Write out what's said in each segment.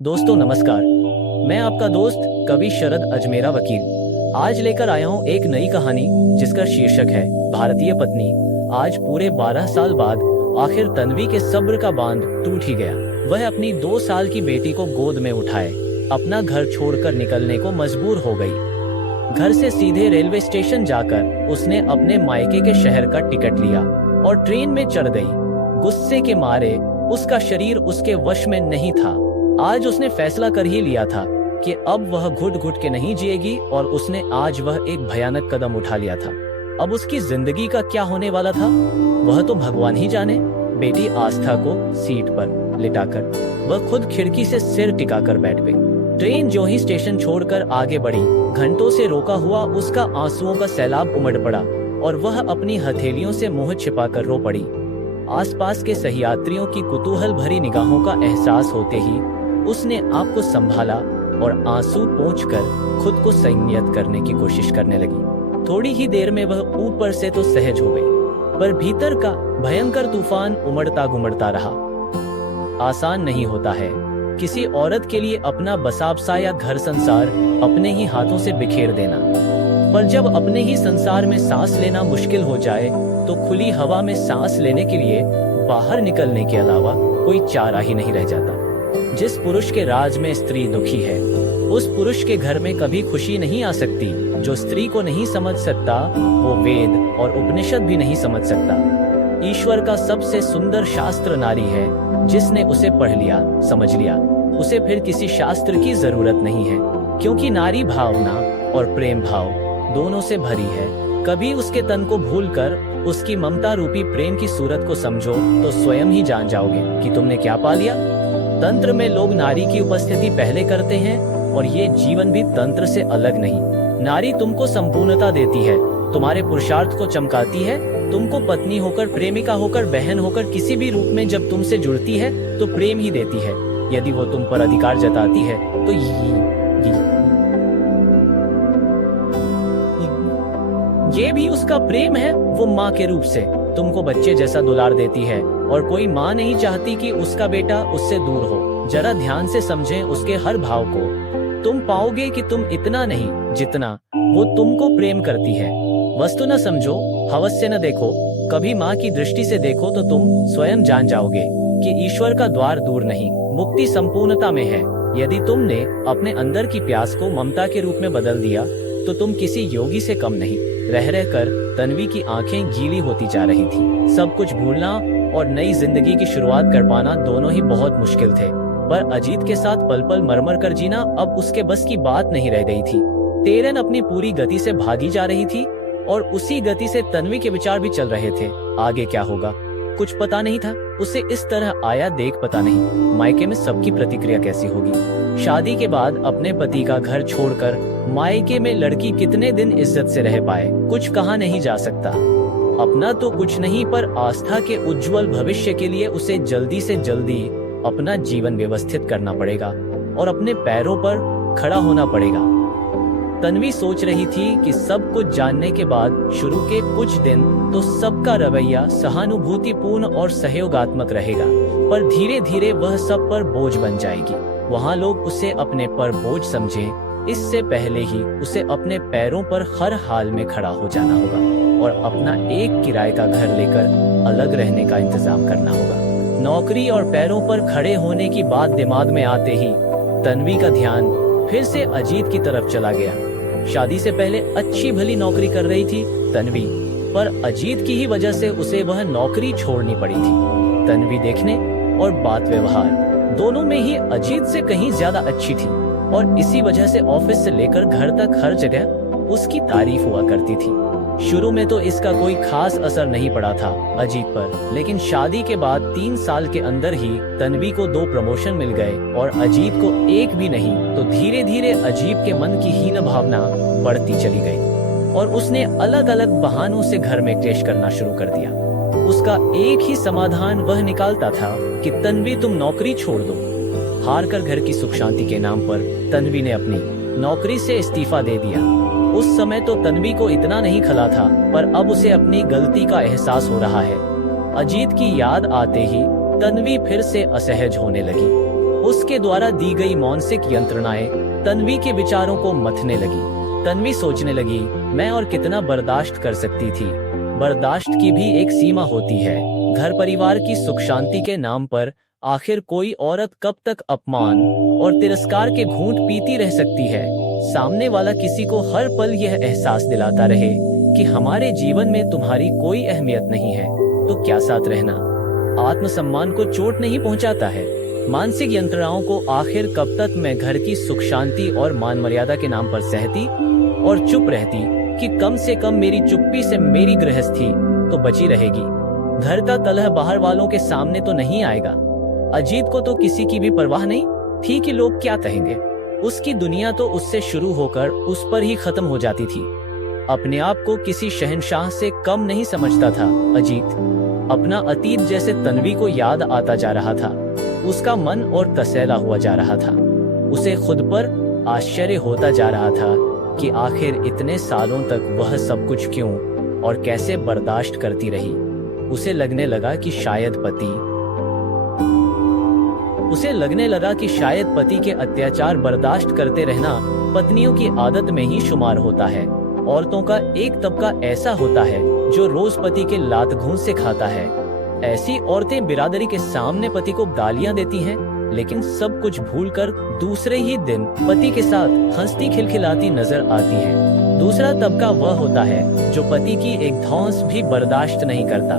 दोस्तों नमस्कार। मैं आपका दोस्त कवि शरद अजमेरा वकील आज लेकर आया हूँ एक नई कहानी जिसका शीर्षक है भारतीय पत्नी। आज पूरे 12 साल बाद आखिर तन्वी के सब्र का बांध टूट ही गया। वह अपनी 2 साल की बेटी को गोद में उठाए अपना घर छोड़कर निकलने को मजबूर हो गई। घर से सीधे रेलवे स्टेशन जाकर उसने अपने मायके के शहर का टिकट लिया और ट्रेन में चढ़ गई। गुस्से के मारे उसका शरीर उसके वश में नहीं था। आज उसने फैसला कर ही लिया था कि अब वह घुट घुट के नहीं जिएगी और उसने आज वह एक भयानक कदम उठा लिया था। अब उसकी जिंदगी का क्या होने वाला था वह तो भगवान ही जाने। बेटी आस्था को सीट पर लिटाकर वह खुद खिड़की से सिर टिकाकर बैठ गई। ट्रेन जो ही स्टेशन छोड़कर आगे बढ़ी, घंटों से रोका हुआ उसका आंसुओं का सैलाब उमड़ पड़ा और वह अपनी हथेलियों से मुंह छिपाकर रो पड़ी। आसपास के सहयात्रियों की कुतूहल भरी निगाहों का एहसास होते ही उसने आप को संभाला और आंसू पोंछकर खुद को संयत करने की कोशिश करने लगी। थोड़ी ही देर में वह ऊपर से तो सहज हो गई, पर भीतर का भयंकर तूफान उमड़ता घुमड़ता रहा। आसान नहीं होता है किसी औरत के लिए अपना बसाबसा या घर संसार अपने ही हाथों से बिखेर देना, पर जब अपने ही संसार में सांस लेना मुश्किल हो जाए तो खुली हवा में सांस लेने के लिए बाहर निकलने के अलावा कोई चारा ही नहीं रह जाता। जिस पुरुष के राज में स्त्री दुखी है उस पुरुष के घर में कभी खुशी नहीं आ सकती। जो स्त्री को नहीं समझ सकता वो वेद और उपनिषद भी नहीं समझ सकता। ईश्वर का सबसे सुंदर शास्त्र नारी है। जिसने उसे पढ़ लिया समझ लिया उसे फिर किसी शास्त्र की जरूरत नहीं है, क्योंकि नारी भावना और प्रेम भाव दोनों से भरी है। कभी उसके तन को भूलकर उसकी ममता रूपी प्रेम की सूरत को समझो तो स्वयं ही जान जाओगे कि तुमने क्या पा लिया। तंत्र में लोग नारी की उपस्थिति पहले करते हैं और ये जीवन भी तंत्र से अलग नहीं। नारी तुमको संपूर्णता देती है, तुम्हारे पुरुषार्थ को चमकाती है। तुमको पत्नी होकर, प्रेमिका होकर, बहन होकर किसी भी रूप में जब तुमसे जुड़ती है तो प्रेम ही देती है। यदि वो तुम पर अधिकार जताती है तो ये भी उसका प्रेम है। वो माँ के रूप से तुमको बच्चे जैसा दुलार देती है और कोई माँ नहीं चाहती कि उसका बेटा उससे दूर हो। जरा ध्यान से समझें उसके हर भाव को। तुम पाओगे कि तुम इतना नहीं जितना वो तुमको प्रेम करती है। वस्तु न समझो, हवस से न देखो, कभी माँ की दृष्टि से देखो तो तुम स्वयं जान जाओगे कि ईश्वर का द्वार दूर नहीं, मुक्ति संपूर्णता में है। यदि तुमने अपने अंदर की प्यास को ममता के रूप में बदल दिया तो तुम किसी योगी से कम नहीं। रह रहकर तन्वी की आंखें गीली होती जा रही थी। सब कुछ भूलना और नई जिंदगी की शुरुआत कर पाना दोनों ही बहुत मुश्किल थे, पर अजीत के साथ पल पल मरमर कर जीना अब उसके बस की बात नहीं रह गई थी। तेरन अपनी पूरी गति से भागी जा रही थी और उसी गति से तन्वी के विचार भी चल रहे थे। आगे क्या होगा कुछ पता नहीं था। उसे इस तरह आया देख पता नहीं मायके में सबकी प्रतिक्रिया कैसी होगी। शादी के बाद अपने पति का घर छोड़कर मायके में लड़की कितने दिन इज्जत से रह पाए कुछ कहा नहीं जा सकता। अपना तो कुछ नहीं, पर आस्था के उज्जवल भविष्य के लिए उसे जल्दी से जल्दी अपना जीवन व्यवस्थित करना पड़ेगा और अपने पैरों पर खड़ा होना पड़ेगा। तन्वी सोच रही थी कि सब कुछ जानने के बाद शुरू के कुछ दिन तो सबका रवैया सहानुभूतिपूर्ण और सहयोगात्मक रहेगा, पर धीरे धीरे वह सब पर बोझ बन जाएगी। वहाँ लोग उसे अपने पर बोझ समझें इससे पहले ही उसे अपने पैरों पर हर हाल में खड़ा हो जाना होगा और अपना एक किराए का घर लेकर अलग रहने का इंतजाम करना होगा। नौकरी और पैरों पर खड़े होने की बात दिमाग में आते ही तन्वी का ध्यान फिर से अजीत की तरफ चला गया। शादी से पहले अच्छी भली नौकरी कर रही थी तन्वी, पर अजीत की ही वजह से उसे वह नौकरी छोड़नी पड़ी थी। तन्वी देखने और बात व्यवहार दोनों में ही अजीत से कहीं ज्यादा अच्छी थी और इसी वजह से ऑफिस से लेकर घर तक हर जगह उसकी तारीफ हुआ करती थी। शुरू में तो इसका कोई खास असर नहीं पड़ा था अजीत पर, लेकिन शादी के बाद 3 साल के अंदर ही तन्वी को 2 प्रमोशन मिल गए और अजीत को एक भी नहीं। तो धीरे धीरे अजीत के मन की हीन भावना बढ़ती चली गई और उसने अलग अलग बहानों से घर में क्लेश करना शुरू कर दिया। उसका एक ही समाधान वह निकालता था कि तन्वी तुम नौकरी छोड़ दो। हार कर घर की सुख शांति के नाम पर तन्वी ने अपनी नौकरी से इस्तीफा दे दिया। उस समय तो तन्वी को इतना नहीं खला था, पर अब उसे अपनी गलती का एहसास हो रहा है। अजीत की याद आते ही तन्वी फिर से असहज होने लगी। उसके द्वारा दी गई मानसिक यंत्रणाएं तन्वी के विचारों को मथने लगी। तन्वी सोचने लगी, मैं और कितना बर्दाश्त कर सकती थी। बर्दाश्त की भी एक सीमा होती है। घर परिवार की सुख शांति के नाम पर आखिर कोई औरत कब तक अपमान और तिरस्कार के घूंट पीती रह सकती है। सामने वाला किसी को हर पल यह एहसास दिलाता रहे कि हमारे जीवन में तुम्हारी कोई अहमियत नहीं है, तो क्या साथ रहना आत्मसम्मान को चोट नहीं पहुंचाता है। मानसिक यंत्रणाओं को आखिर कब तक मैं घर की सुख शांति और मान मर्यादा के नाम पर सहती और चुप रहती कि कम से कम मेरी चुप्पी से मेरी गृहस्थी तो बची रहेगी। घर का कलह बाहर वालों के सामने तो नहीं आएगा। अजीत को तो किसी की भी परवाह नहीं थी कि लोग क्या कहेंगे। उसकी दुनिया तो उससे शुरू होकर उस पर ही खत्म हो जाती थी। अपने आप को किसी शहंशाह से कम नहीं समझता था अजीत। अपना अतीत जैसे तन्वी को याद आता जा रहा था। उसका मन और तसैला हुआ जा रहा था। उसे खुद पर आश्चर्य होता जा रहा था कि आखिर इतने सालों तक वह सब कुछ क्यों और कैसे बर्दाश्त करती रही। उसे लगने लगा कि शायद पति के अत्याचार बर्दाश्त करते रहना पत्नियों की आदत में ही शुमार होता है। औरतों का एक तबका ऐसा होता है जो रोज पति के लात घूंस से खाता है। ऐसी औरतें बिरादरी के सामने पति को गालियां देती हैं, लेकिन सब कुछ भूलकर दूसरे ही दिन पति के साथ हंसती खिलखिलाती नजर आती हैं। दूसरा तबका वह होता है जो पति की एक धौंस भी बर्दाश्त नहीं करता।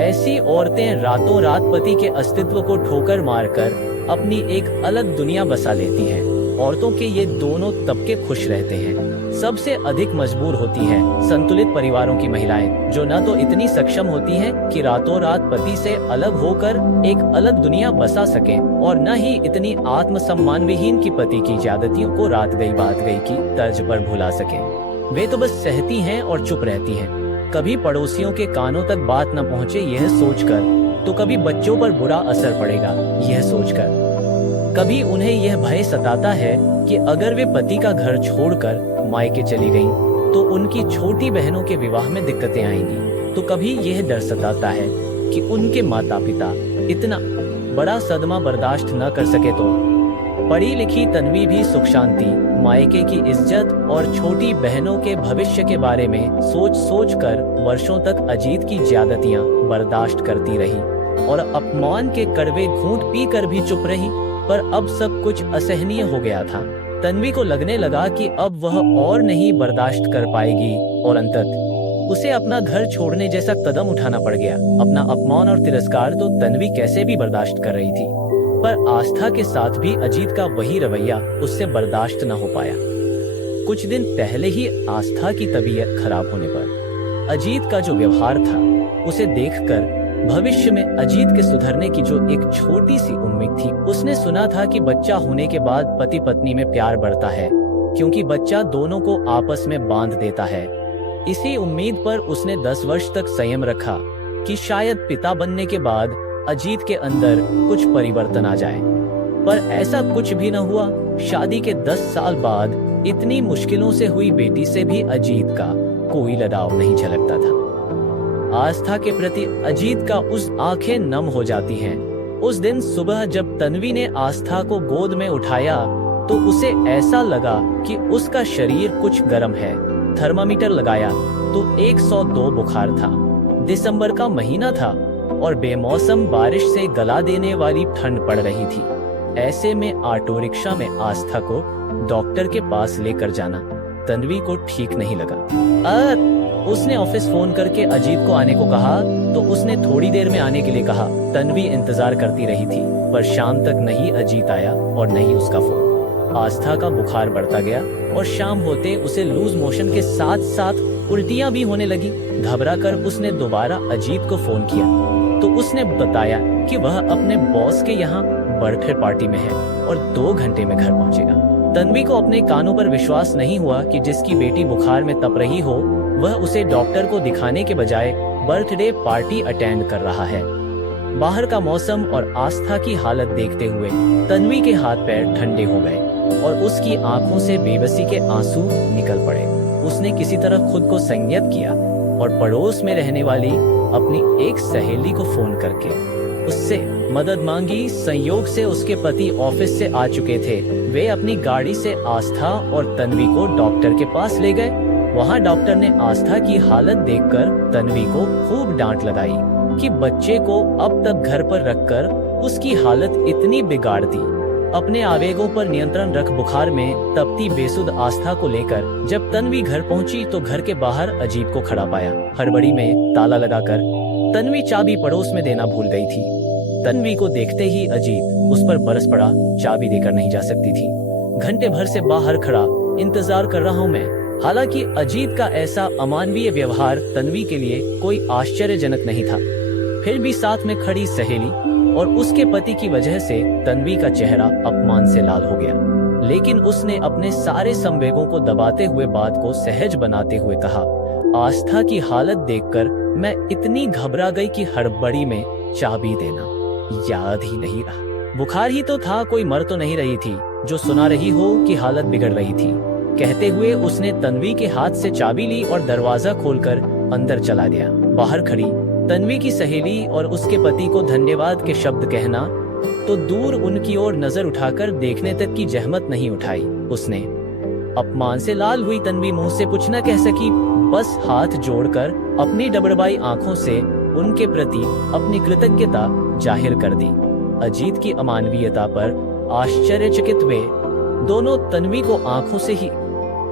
ऐसी औरतें रातों रात पति के अस्तित्व को ठोकर मारकर अपनी एक अलग दुनिया बसा लेती हैं। औरतों के ये दोनों तबके खुश रहते हैं। सबसे अधिक मजबूर होती हैं संतुलित परिवारों की महिलाएं, जो न तो इतनी सक्षम होती हैं कि रातों रात पति से अलग होकर एक अलग दुनिया बसा सकें, और न ही इतनी आत्मसम्मान विहीन की पति की ज्यादतियों को रात गई बात गई की तर्ज पर भुला सकें। वे तो बस सहती हैं और चुप रहती हैं। कभी पड़ोसियों के कानों तक बात न पहुँचे यह सोचकर, तो कभी बच्चों पर बुरा असर पड़ेगा यह सोचकर। कभी उन्हें यह भय सताता है कि अगर वे पति का घर छोड़कर मायके चली गईं, तो उनकी छोटी बहनों के विवाह में दिक्कतें आएंगी। तो कभी यह डर सताता है कि उनके माता पिता इतना बड़ा सदमा बर्दाश्त न कर सके तो। पढ़ी लिखी तन्वी भी सुख शांति, मायके की इज्जत और छोटी बहनों के भविष्य के बारे में सोच कर वर्षों तक अजीत की ज्यादतियां बर्दाश्त करती रही और अपमान के कड़वे घूंट पी कर भी चुप रही। पर अब सब कुछ असहनीय हो गया था। तन्वी को लगने लगा कि अब वह और नहीं बर्दाश्त कर पाएगी और अंततः उसे अपना घर छोड़ने जैसा कदम उठाना पड़ गया। अपना अपमान और तिरस्कार तो तन्वी कैसे भी बर्दाश्त कर रही थी, पर आस्था के साथ भी अजीत का वही रवैया उससे बर्दाश्त न हो पाया। कुछ दिन पहले ही आस्था की तबीयत खराब होने पर अजीत का जो व्यवहार था, उसे देखकर भविष्य में अजीत के सुधरने की जो एक छोटी सी उम्मीद थी। उसने सुना था कि बच्चा होने के बाद पति पत्नी में प्यार बढ़ता है, क्योंकि बच्चा दोनों को आपस में बांध देता है। इसी उम्मीद पर उसने 10 वर्ष तक संयम रखा कि शायद पिता बनने के बाद अजीत के अंदर कुछ परिवर्तन आ जाए, पर ऐसा कुछ भी न हुआ। शादी के 10 साल बाद इतनी मुश्किलों से हुई बेटी से भी अजीत का कोई लगाव नहीं झलकता था। आस्था के प्रति अजीत का उस आंखें नम हो जाती हैं। उस दिन सुबह जब तन्वी ने आस्था को गोद में उठाया, तो उसे ऐसा लगा कि उसका शरीर कुछ गर्म है। थर्मामीटर लगाया तो 102 बुखार था। दिसंबर का महीना था और बेमौसम बारिश से गला देने वाली ठंड पड़ रही थी। ऐसे में ऑटो रिक्शा में आस्था को डॉक्टर के पास लेकर जाना तन्वी को ठीक नहीं लगा। उसने ऑफिस फोन करके अजीत को आने को कहा, तो उसने थोड़ी देर में आने के लिए कहा। तन्वी इंतजार करती रही थी, पर शाम तक नहीं अजीत आया और नहीं उसका फोन। आस्था का बुखार बढ़ता गया और शाम होते उसे लूज मोशन के साथ साथ उल्टियां भी होने लगी। घबरा कर उसने दोबारा अजीत को फोन किया, तो उसने बताया कि वह अपने बॉस के यहाँ बर्थडे पार्टी में है और 2 घंटे में घर पहुँचेगा। तन्वी को अपने कानों पर विश्वास नहीं हुआ कि जिसकी बेटी बुखार में तप रही हो, वह उसे डॉक्टर को दिखाने के बजाय बर्थडे पार्टी अटेंड कर रहा है। बाहर का मौसम और आस्था की हालत देखते हुए तन्वी के हाथ पैर ठंडे हो गए और उसकी आंखों से बेबसी के आंसू निकल पड़े। उसने किसी तरह खुद को संयत किया और पड़ोस में रहने वाली अपनी एक सहेली को फोन करके उससे मदद मांगी। संयोग से उसके पति ऑफिस से आ चुके थे। वे अपनी गाड़ी से आस्था और तन्वी को डॉक्टर के पास ले गए। वहाँ डॉक्टर ने आस्था की हालत देखकर तन्वी को खूब डांट लगाई कि बच्चे को अब तक घर पर रखकर उसकी हालत इतनी बिगाड़ दी। अपने आवेगों पर नियंत्रण रख बुखार में तपती बेसुध आस्था को लेकर जब तन्वी घर पहुंची तो घर के बाहर अजीत को खड़ा पाया। हड़बड़ी में ताला लगाकर तन्वी चाबी पड़ोस में देना भूल गई थी। तन्वी को देखते ही अजीत उस पर बरस पड़ा। चाबी देकर नहीं जा सकती थी। घंटे भर से बाहर खड़ा इंतजार कर रहा हूँ मैं। हालांकि अजीत का ऐसा अमानवीय व्यवहार तन्वी के लिए कोई आश्चर्यजनक नहीं था, फिर भी साथ में खड़ी सहेली और उसके पति की वजह से तन्वी का चेहरा अपमान से लाल हो गया। लेकिन उसने अपने सारे संवेगों को दबाते हुए बात को सहज बनाते हुए कहा, आस्था की हालत देखकर मैं इतनी घबरा गई कि हड़बड़ी में चाबी देना याद ही नहीं रहा। बुखार ही तो था, कोई मर तो नहीं रही थी जो सुना रही हो कि हालत बिगड़ रही थी। कहते हुए उसने तन्वी के हाथ से चाबी ली और दरवाजा खोलकर अंदर चला गया। बाहर खड़ी तन्वी की सहेली और उसके पति को धन्यवाद के शब्द कहना तो दूर उनकी ओर नजर उठाकर देखने तक की जहमत नहीं उठाई उसने। अपमान से लाल हुई तन्वी मुंह से कुछ न कह सकी, बस हाथ जोड़कर अपनी डबडबाई आंखों से उनके प्रति अपनी कृतज्ञता जाहिर कर दी। अजीत की अमानवीयता पर आश्चर्यचकित वे दोनों तन्वी को आंखों से ही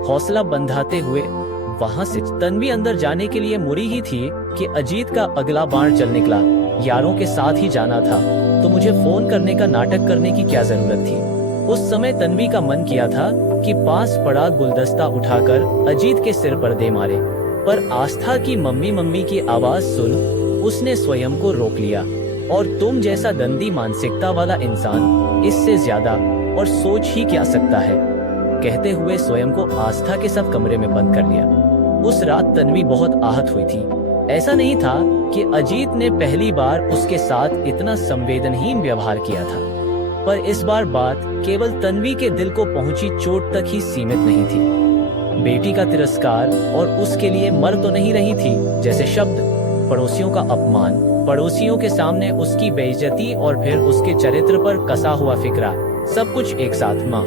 हौसला बंधाते हुए वहां से तन्वी अंदर जाने के लिए मुड़ी ही थी कि अजीत का अगला बाण चल निकला। यारों के साथ ही जाना था तो मुझे फोन करने का नाटक करने की क्या जरूरत थी। उस समय तन्वी का मन किया था कि पास पड़ा गुलदस्ता उठाकर अजीत के सिर पर दे मारे, पर आस्था की मम्मी मम्मी की आवाज सुन उसने स्वयं को रोक लिया। और तुम जैसा दंदी मानसिकता वाला इंसान इससे ज्यादा और सोच ही क्या सकता है, कहते हुए स्वयं को आस्था के साथ कमरे में बंद कर लिया। उस रात तन्वी बहुत आहत हुई थी। ऐसा नहीं था कि अजीत ने पहली बार उसके साथ इतना संवेदनहीन व्यवहार किया था, पर इस बार बात केवल तन्वी के दिल को पहुंची चोट तक ही सीमित नहीं थी। बेटी का तिरस्कार और उसके लिए मर तो नहीं रही थी जैसे शब्द, पड़ोसियों का अपमान, पड़ोसियों के सामने उसकी बेइज्जती और फिर उसके चरित्र पर कसा हुआ फिक्रा, सब कुछ एक साथ। माँ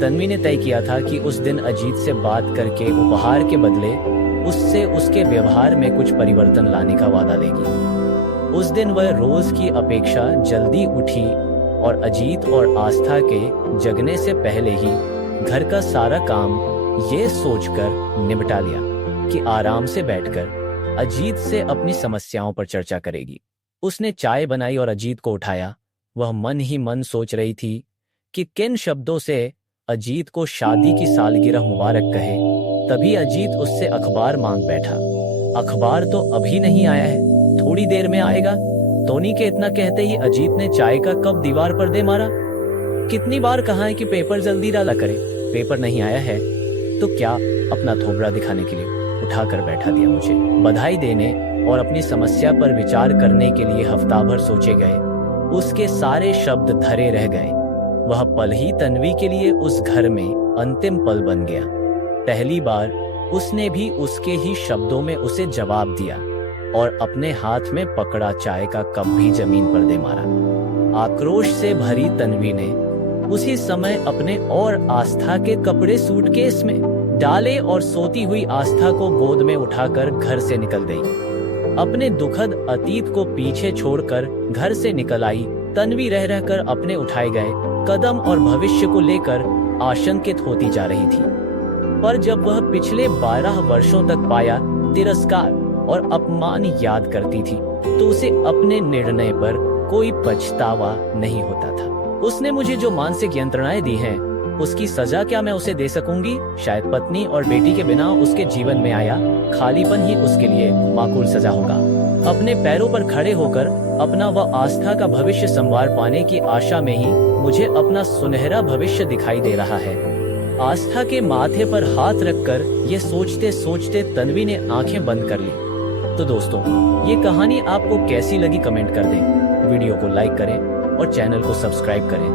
तन्वी ने तय किया था कि उस दिन अजीत से बात करके उपहार के बदले उससे उसके व्यवहार में कुछ परिवर्तन लाने का वादा लेगी। उस दिन वह रोज की अपेक्षा जल्दी उठी और अजीत और आस्था के जगने से पहले ही घर का सारा काम ये सोचकर निपटा लिया कि आराम से बैठकर अजीत से अपनी समस्याओं पर चर्चा करेगी। उसने चाय बनाई और अजीत को उठाया। वह मन ही मन सोच रही थी कि किन शब्दों से अजीत को शादी की सालगिरह मुबारक कहे। तभी अजीत उससे अखबार मांग बैठा। अखबार तो अभी नहीं आया है, थोड़ी देर में आएगा। टोनी के इतना कहते ही अजीत ने चाय का कप दीवार पर दे मारा। कितनी बार कहा है कि पेपर जल्दी डाला करे, पेपर नहीं आया है तो क्या अपना थोबड़ा दिखाने के लिए उठाकर बैठा दिया मुझे। बधाई देने और अपनी समस्या पर विचार करने के लिए हफ्ता भर सोचे गए। उसके सारे शब्द धरे रह गए। वह पल ही तन्वी के लिए उस घर में अंतिम पल बन गया। पहली बार उसने भी उसके ही शब्दों में उसे जवाब दिया और अपने हाथ में पकड़ा चाय का कप भी जमीन पर दे मारा। आक्रोश से भरी तन्वी ने उसी समय अपने और आस्था के कपड़े सूटकेस में डाले और सोती हुई आस्था को गोद में उठाकर घर से निकल गई। अपने दुखद अतीत को पीछे छोड़कर घर से निकल आई तन्वी रह रहकर अपने उठाए गए कदम और भविष्य को लेकर आशंकित होती जा रही थी। पर जब वह पिछले 12 वर्षों तक पाया तिरस्कार और अपमान याद करती थी तो उसे अपने निर्णय पर कोई पछतावा नहीं होता था। उसने मुझे जो मानसिक यंत्रणाएं दी हैं, उसकी सजा क्या मैं उसे दे सकूंगी? शायद पत्नी और बेटी के बिना उसके जीवन में आया खालीपन ही उसके लिए माकूल सजा होगा। अपने पैरों पर खड़े होकर अपना व आस्था का भविष्य संवार पाने की आशा में ही मुझे अपना सुनहरा भविष्य दिखाई दे रहा है। आस्था के माथे पर हाथ रखकर ये सोचते सोचते तन्वी ने आंखें बंद कर ली। तो दोस्तों, ये कहानी आपको कैसी लगी कमेंट कर दें। वीडियो को लाइक करें और चैनल को सब्सक्राइब करें।